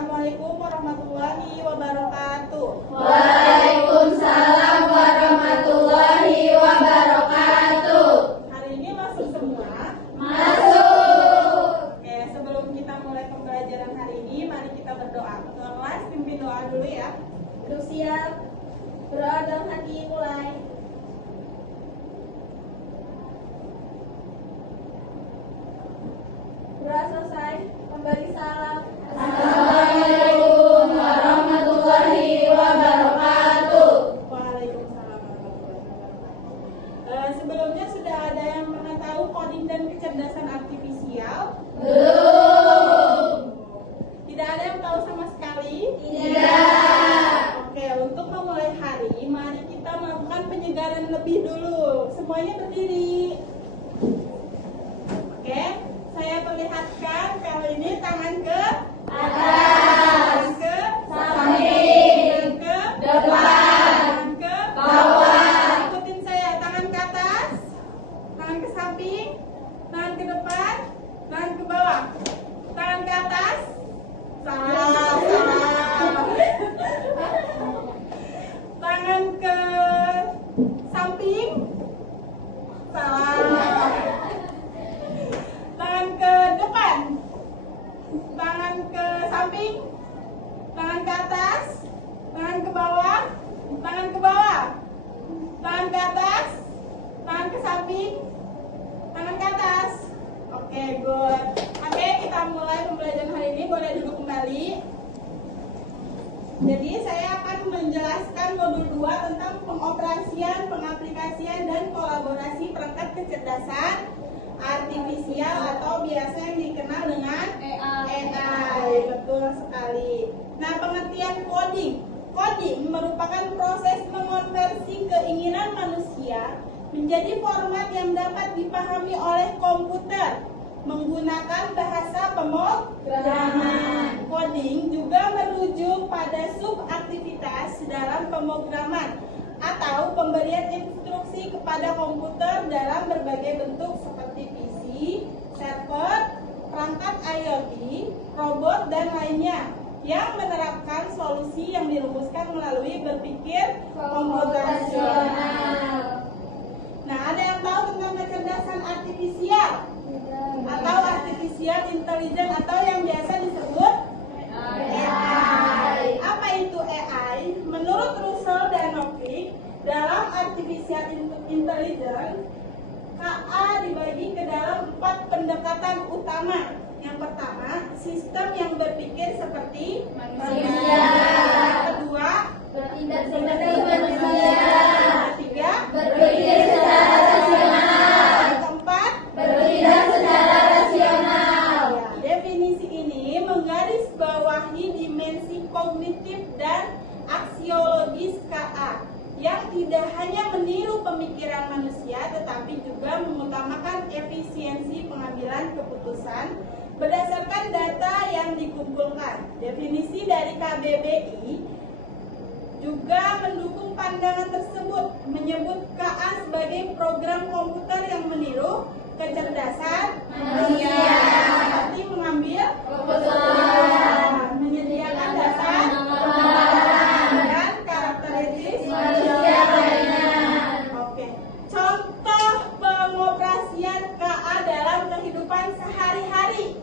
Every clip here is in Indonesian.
Assalamualaikum warahmatullahi wabarakatuh. Waalaikumsalam warahmatullahi wabarakatuh. Hari ini masuk semua? Masuk. Oke, sebelum kita mulai pembelajaran hari ini, mari kita berdoa. Ketua kelas, pimpin doa dulu ya. Bersiap. Berdoa dalam hati, mulai. Berdoa selesai, kembali salam. Assalamualaikum warahmatullahi wabarakatuh. Waalaikumsalam warahmatullahi wabarakatuh. Sebelumnya sudah ada yang pernah tahu coding dan kecerdasan artifisial? Belum. Tidak ada yang tahu sama sekali? Tidak. Oke, untuk memulai hari, mari kita melakukan penyegaran lebih dulu. Semuanya berdiri. Oke, saya perlihatkan kalau ini tangan ke Atas. tangan ke Samping. tangan ke Depan. tangan ke Bawah. Ikutin saya, tangan ke atas, tangan ke samping, tangan ke depan, tangan ke bawah, tangan ke atas. Salah. Tangan ke samping. Salah. Tangan ke depan. Tangan ke samping. Tangan ke atas. Tangan ke bawah. Tangan ke bawah. Tangan ke atas. Tangan ke samping. Tangan ke atas. Oke, good. Oke, kita mulai pembelajaran hari ini. Boleh duduk kembali. Jadi saya akan menjelaskan modul 2 tentang pengoperasian, pengaplikasian, dan kolaborasi perangkat kecerdasan artifisial atau biasa yang dikenal dengan AI. Betul sekali. Nah, pengertian coding. Coding merupakan proses mengonversi keinginan manusia menjadi format yang dapat dipahami oleh komputer menggunakan bahasa pemrograman. Coding juga merujuk pada subaktivitas dalam pemrograman atau pemberian instruksi kepada komputer dalam berbagai bentuk seperti PC, server, perangkat IoT, robot, dan lainnya yang menerapkan solusi yang dirumuskan melalui berpikir komputasional. Nah, ada yang tahu tentang kecerdasan artifisial atau artificial intelligence atau yang biasa disebut AI. Apa itu AI? Menurut Russell dan Novick, dalam artificial intelligence, KA dibagi ke dalam 4 pendekatan utama. Yang pertama, sistem yang berpikir seperti manusia. Yang kedua, Bertindak seperti manusia. yang ketiga, Berpikir secara rasional. yang keempat, Bertindak secara rasional. definisi ini menggarisbawahi dimensi kognitif dan aksiologis KA yang tidak hanya meniru pemikiran manusia tetapi juga mengutamakan efisiensi pengambilan keputusan berdasarkan data yang dikumpulkan. Definisi dari KBBI juga mendukung pandangan tersebut, menyebut KA sebagai program komputer yang meniru kecerdasan Manusia. seperti mengambil Keputusan. menyediakan data dan karakteristik Manusia lainnya. Oke. Contoh pengoperasian KA dalam kehidupan sehari-hari.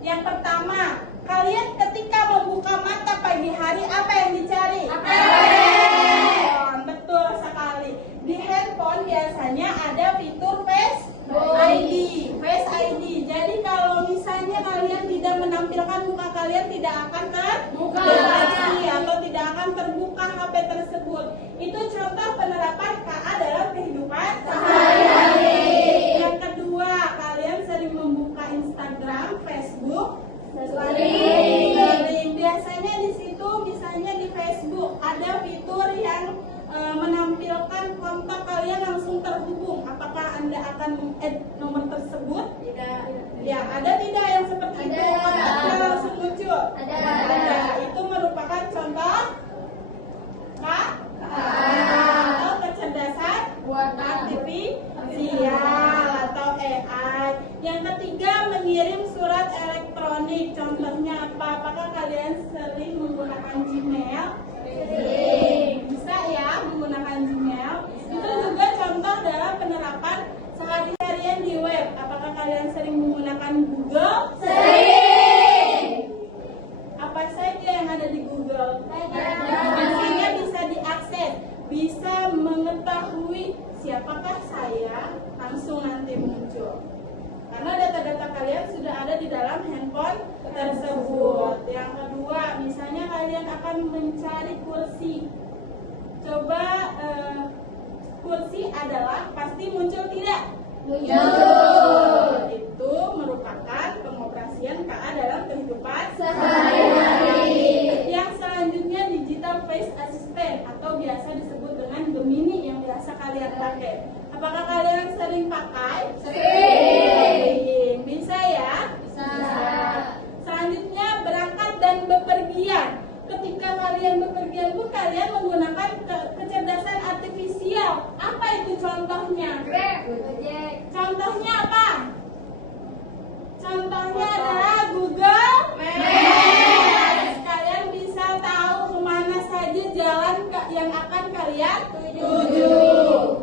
Yang pertama, kalian ketika membuka mata pagi hari apa yang dicari? Handphone. Betul sekali. Di handphone biasanya ada fitur Face ID. Face ID. Jadi kalau misalnya kalian tidak menampilkan muka kalian tidak akan terdeteksi atau tidak akan terbuka HP tersebut. Itu contoh penerapan KA dalam kehidupan Sehari-hari. Yang kedua, kalian sering membuka Instagram, Facebook. Sering. Biasanya di situ, misalnya di Facebook ada fitur yang menampilkan kontak kalian langsung terhubung. Apakah Anda akan meng-add nomor tersebut? Tidak. Ya, ada tidak yang seperti itu? Ada. Kontaknya langsung muncul. Ada. Itu merupakan contoh atau kecerdasan artifisial atau AI. Yang ketiga, mengirim surat elektronik. Contohnya apa? Apakah kalian langsung nanti muncul. Karena data-data kalian sudah ada di dalam handphone tersebut. Yang kedua, misalnya kalian akan mencari kursi. Coba kursi adalah pasti muncul tidak? Muncul. Itu merupakan pengoperasian KA dalam kehidupan Sehari-hari. Yang selanjutnya digital face assistant atau biasa disebut dengan Gemini yang biasa kalian pakai. Apakah kalian sering pakai? Sering. Bisa ya? Bisa. Selanjutnya berangkat dan bepergian. Ketika kalian bepergian pun kalian menggunakan kecerdasan artifisial. Apa itu contohnya? Gojek. Contohnya apa? Contohnya adalah Google Maps. Kalian bisa tahu kemana saja jalan yang akan kalian Tuju.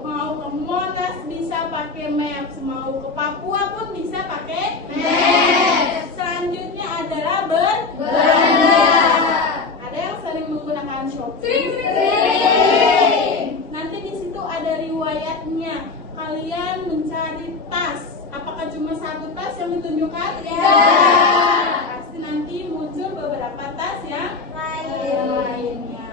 Mau ke Monas bisa pakai Maps, mau ke Papua pun bisa pakai Maps. Selanjutnya adalah belanja. Ada yang sering menggunakan Shopee? Sering. Nanti di situ ada riwayatnya. Kalian mencari tas. Apakah cuma satu tas yang ditunjukkan? Ya. Pasti nanti muncul beberapa tas yang Lain. lainnya.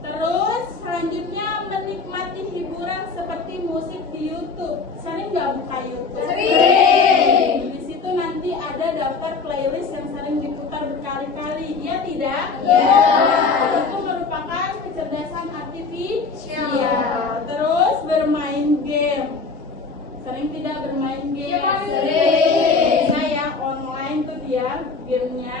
Terus selanjutnya menikmati hiburan seperti musik di YouTube. Sering nggak buka YouTube? Sering. Di situ nanti ada daftar playlist yang sering diputar berkali-kali. Iya tidak? Ya. Itu merupakan kecerdasan artifisial. Ya. Terus bermain game. Sering tidak bermain game? Sering. Bisa ya, online tuh dia gamenya.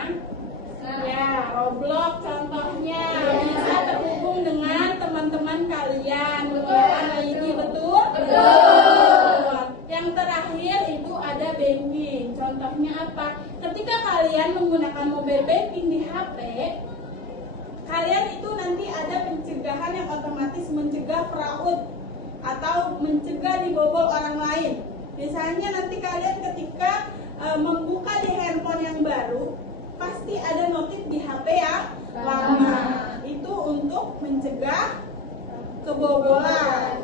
Ya, Roblox contohnya bisa terhubung dengan teman-teman kalian. Menggunakan ID, betul? Betul. Yang terakhir itu ada banking. Contohnya apa? Ketika kalian menggunakan mobile banking di HP, kalian itu nanti ada pencegahan yang otomatis mencegah fraud atau mencegah dibobol orang lain. Misalnya nanti kalian ketika membuka di handphone yang baru, pasti ada notif di HP yang lama. Itu untuk mencegah kebobolan.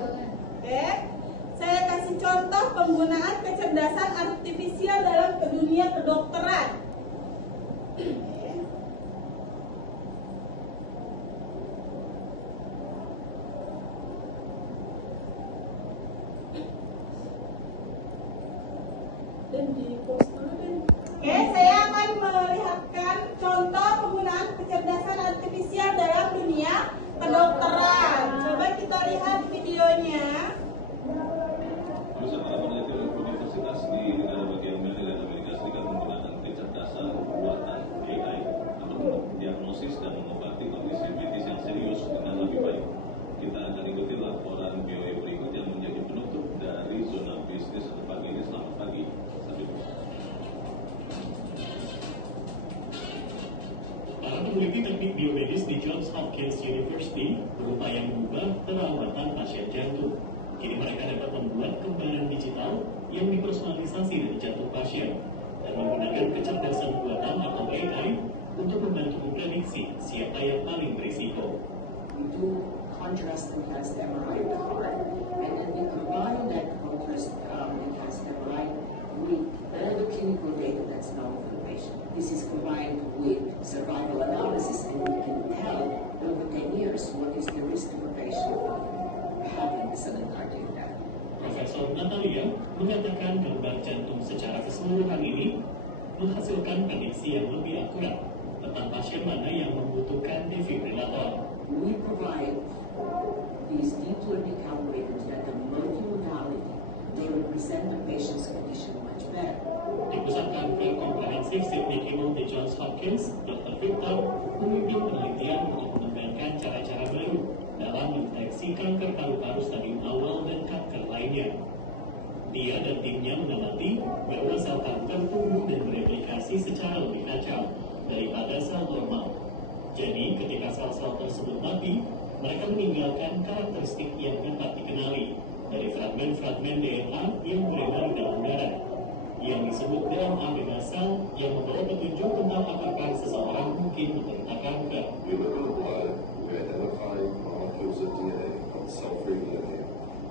Oke. Saya kasih contoh penggunaan kecerdasan artifisial dalam dunia kedokteran. Oke. Oke, saya akan melihatkan contoh penggunaan kecerdasan artifisial dalam dunia kedokteran. Coba kita lihat videonya. Perusahaan peneliti universitas di negara bagian Maryland, Amerika Serikat menggunakan kecerdasan buatan AI untuk diagnosis dan mengobati kondisi medis yang serius dengan lebih baik. Kita akan ikuti laporan BOE berikut yang menjadi penutup dari zona bisnis untuk pagi ini. Selamat pagi. Para peneliti teknik biomedis di Johns Hopkins University berupaya mengubah perawatan pasien jantung. Kini mereka dapat membuat gambaran digital yang dipersonalisasi dari jantung pasien dan menggunakan kecerdasan buatan atau AI untuk membantu memprediksi siapa yang paling berisiko. We do contrast enhanced MRI of the heart, and then we combine that contrast enhanced MRI with all the clinical data that's known for the patient. This is combined with survival analysis, and we can tell over 10 years what is the risk of a patient of having sudden cardiac death. Profesor Natalia mengatakan gambar jantung secara keseluruhan ini menghasilkan prediksi yang lebih akurat tentang pasien mana yang membutuhkan defibrilator. We provide these deep learning algorithms that are multimodality. They represent the patient's condition much better. Di Pusat Kanker Komprehensif Sidney Kimmel di Johns Hopkins, Dr. Victor memimpin penelitian untuk mengembangkan cara-cara baru dalam mendeteksi kanker paru-paru stadium awal dan kanker lainnya. Dia dan timnya mengamati bahwa sel kanker tumbuh dan bereplikasi secara lebih kacau daripada sel normal. Jadi, ketika sel-sel tersebut mati, mereka meninggalkan karakteristik yang dapat dikenali dari fragmen-fragmen DNA yang beredar dalam darah, yang disebut DNA sel yang membawa petunjuk tentang apakah seseorang mungkin menderita kanker. We look at the blood, we identify molecules of DNA called self-regulating,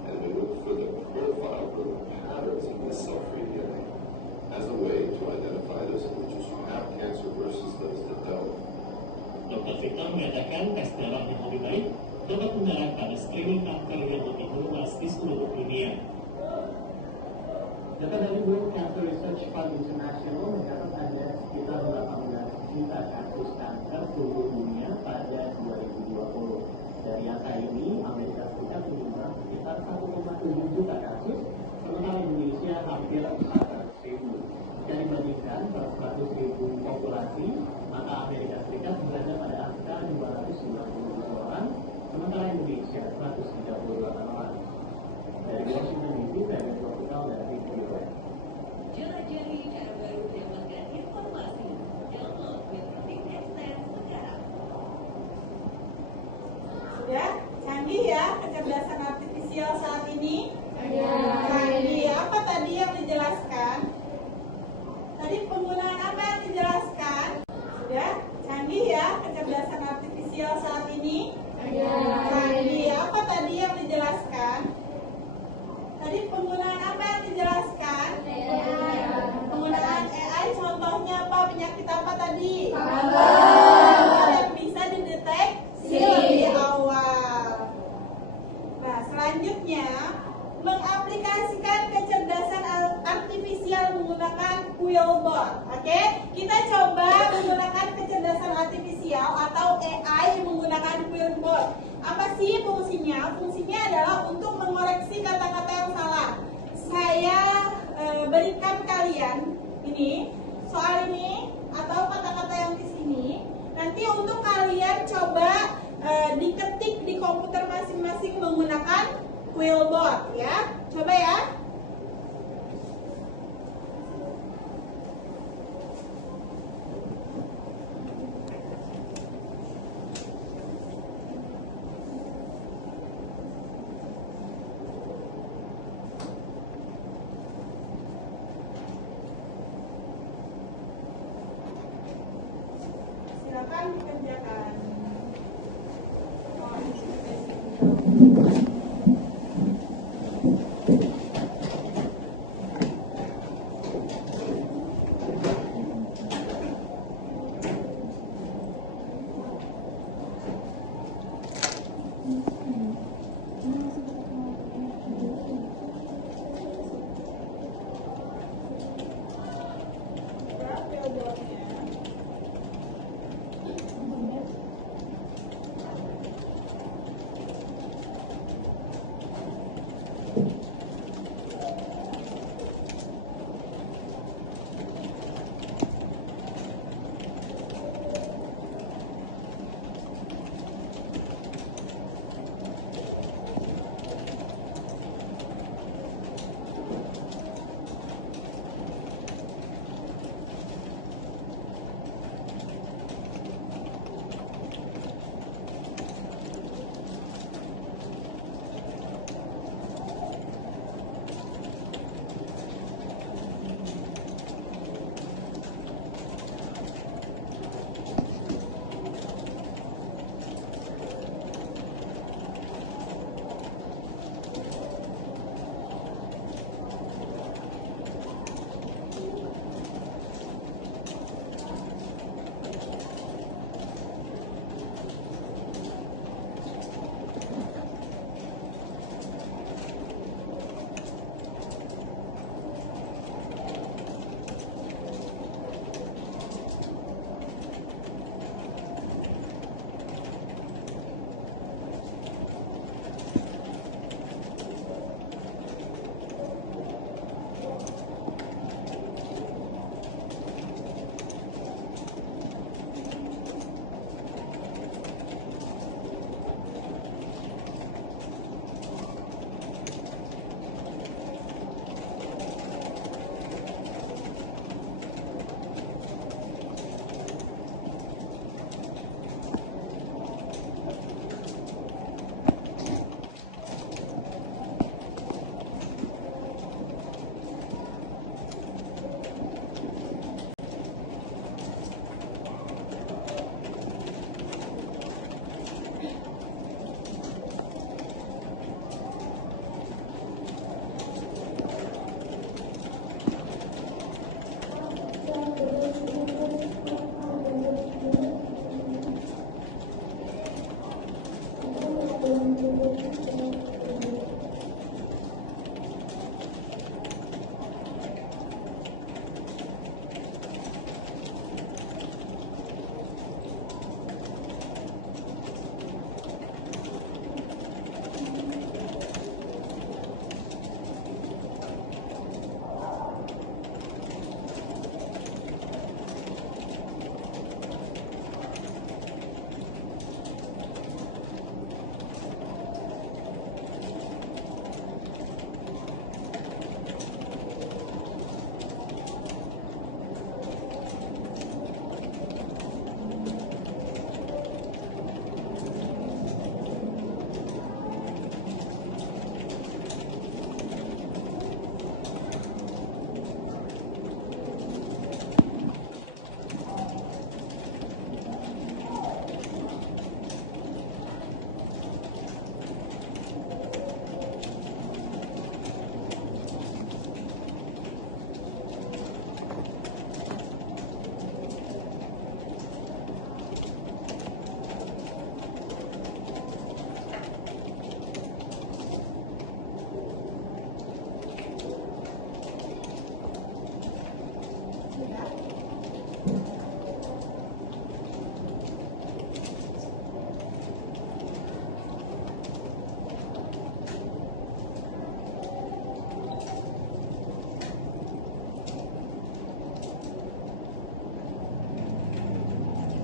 and we look for the profile for the pattern cell-free DNA as a way to identify those individuals who have cancer versus those that don't. Dr. Victor mengatakan tes darah yang lebih baik dapat mengarah pada screening kanker yang lebih luas di seluruh dunia. Data dari World Cancer Research Fund International mencatat ada sekitar 18 juta kasus kanker seluruh dunia pada 2020. Dari angka ini, Amerika Serikat menyumbang sekitar 1,7 juta kasus, sementara Indonesia hampir 400.000. Jika dibandingkan per 100.000 populasi, maka Amerika Serikat berada pada angka 290 orang, sementara Indonesia 138 orang. Dari Washington DC, saya Portugal dari VOA. Jelajahi cara baru mendapatkan informasi. Download Metrotik Extend sekarang. Ya, canggih ya kecerdasan artifisial saat ini. Ya. Canggih. Apa tadi yang dijelaskan? Tadi penggunaan apa yang dijelaskan? Sudah, canggih ya kecerdasan artifisial saat ini. Ya. Canggih. Apa tadi yang dijelaskan? Tadi penggunaan apa yang dijelaskan? Penggunaan AI, contohnya apa? Penyakit apa tadi? Yang bisa dideteksi lebih awal. Nah, selanjutnya mengaplikasikan kecerdasan artifisial menggunakan Quillbot. Oke, kita coba menggunakan kecerdasan artifisial atau AI menggunakan Quillbot. Apa sih fungsinya? Fungsinya adalah untuk mengoreksi kata-kata yang salah. Saya berikan kalian ini soal ini atau kata-kata yang di sini. Nanti untuk kalian coba diketik di komputer masing-masing menggunakan Quillbot ya. Coba ya. Silakan dikerjakan. Berapa jawabannya?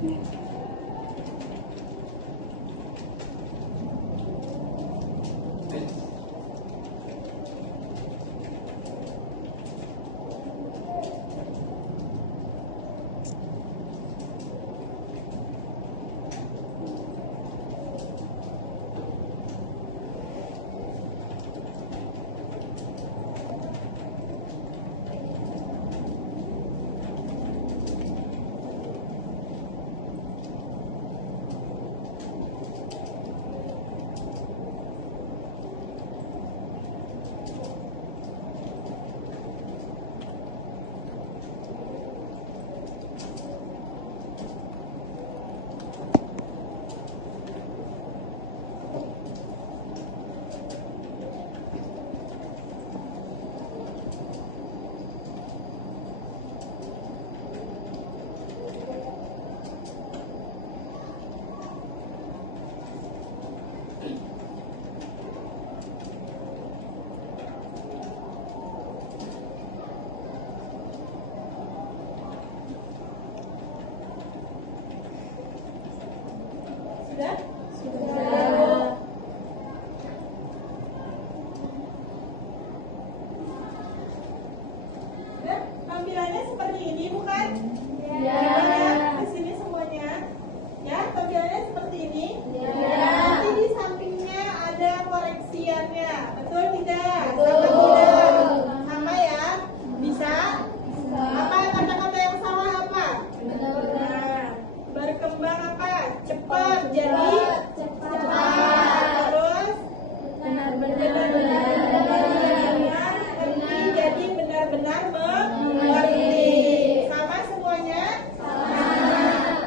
Sudah? Sudah. Sudah? Tampilannya seperti ini bukan? Ya. Di sini semuanya. Ya, tampilannya seperti ini. Ya. Nanti di sampingnya ada koreksiannya. Betul tidak? Betul. Sama tidak? Sama ya? Bisa? Bisa. Apa kata-kata yang salah apa? Benar. Nah, berkembang apa? Cepat. Jadi Cepat. Terus Benar-benar benar-benar ngerti. Jadi benar-benar mengerti. Sama semuanya?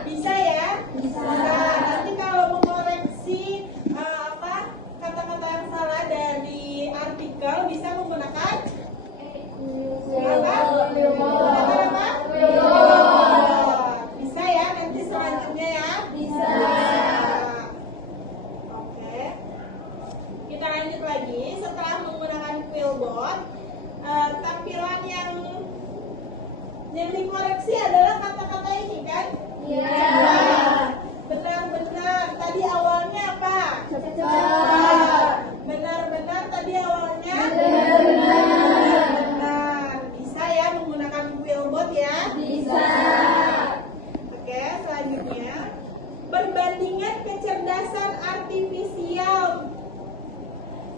Bisa ya? Bisa. Nanti kalau mengoreksi kata-kata yang salah dari artikel bisa menggunakan apa? Menggunakan apa? Bisa ya nanti selanjutnya ya? Bisa. Oke. Kita lanjut lagi setelah menggunakan quillbot. Tampilan yang dikoreksi adalah kata-kata ini kan? Iya. Benar-benar tadi awalnya apa? Cepat. Benar-benar tadi awalnya Benar-benar. benar. Bisa ya menggunakan quillbot ya? Bisa. Oke, selanjutnya perbandingan kecerdasan artifisial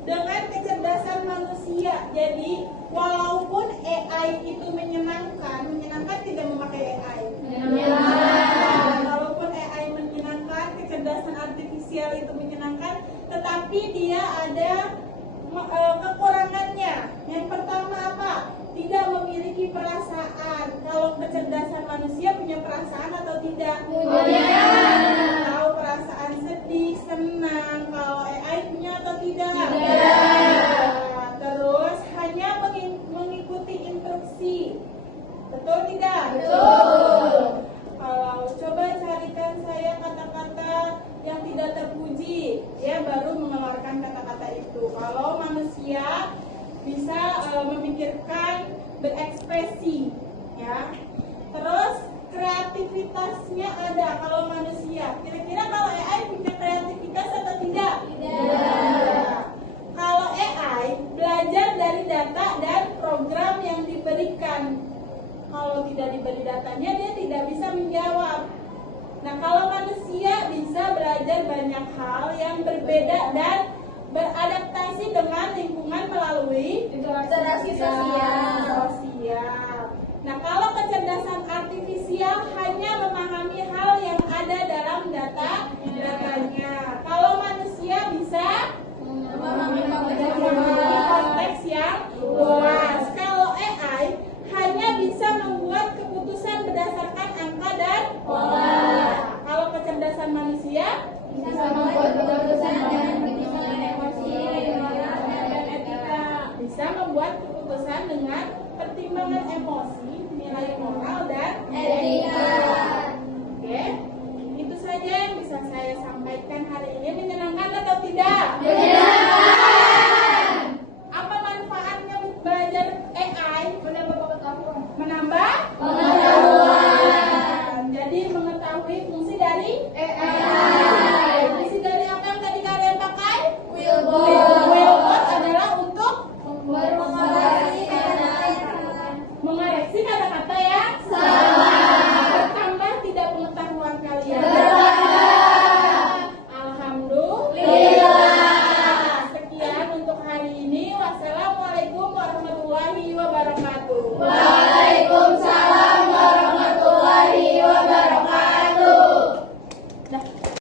dengan kecerdasan manusia. Jadi walaupun AI itu menyenangkan tidak memakai AI. Walaupun AI menyenangkan, kecerdasan artifisial itu menyenangkan, tetapi dia ada kekurangannya. Yang pertama apa? Tidak memiliki perasaan. Kalau kecerdasan manusia punya perasaan atau tidak? Punya. Tahu perasaan sedih, senang. Kalau AI punya atau tidak? Tidak. Terus hanya mengikuti instruksi. Betul tidak? Betul. Kalau coba carikan saya kata-kata yang tidak terpuji, dia baru mengeluarkan kata-kata itu. Kalau manusia bisa memikirkan, berekspresi, ya. Terus kreativitasnya ada kalau manusia. Kira-kira kalau AI punya kreativitas atau tidak? Tidak. Kalau AI belajar dari data dan program yang diberikan. Kalau tidak diberi datanya, dia tidak bisa menjawab. Nah, kalau manusia bisa belajar banyak hal yang berbeda dan beradaptasi dengan lingkungan melalui Interaksi sosial. Nah, kalau kecerdasan artifisial hanya memahami hal yang ada dalam datanya. Kalau manusia bisa Memahami konteks yang luas. Kalau AI hanya bisa membuat keputusan berdasarkan angka dan pola. Kalau kecerdasan manusia bisa membuat keputusan dengan pertimbangan emosi, dan etika. Bisa membuat keputusan dengan pertimbangan emosi, nilai moral dan etika. Oke, itu saja yang bisa saya sampaikan hari ini. Menyenangkan atau tidak? Tidak.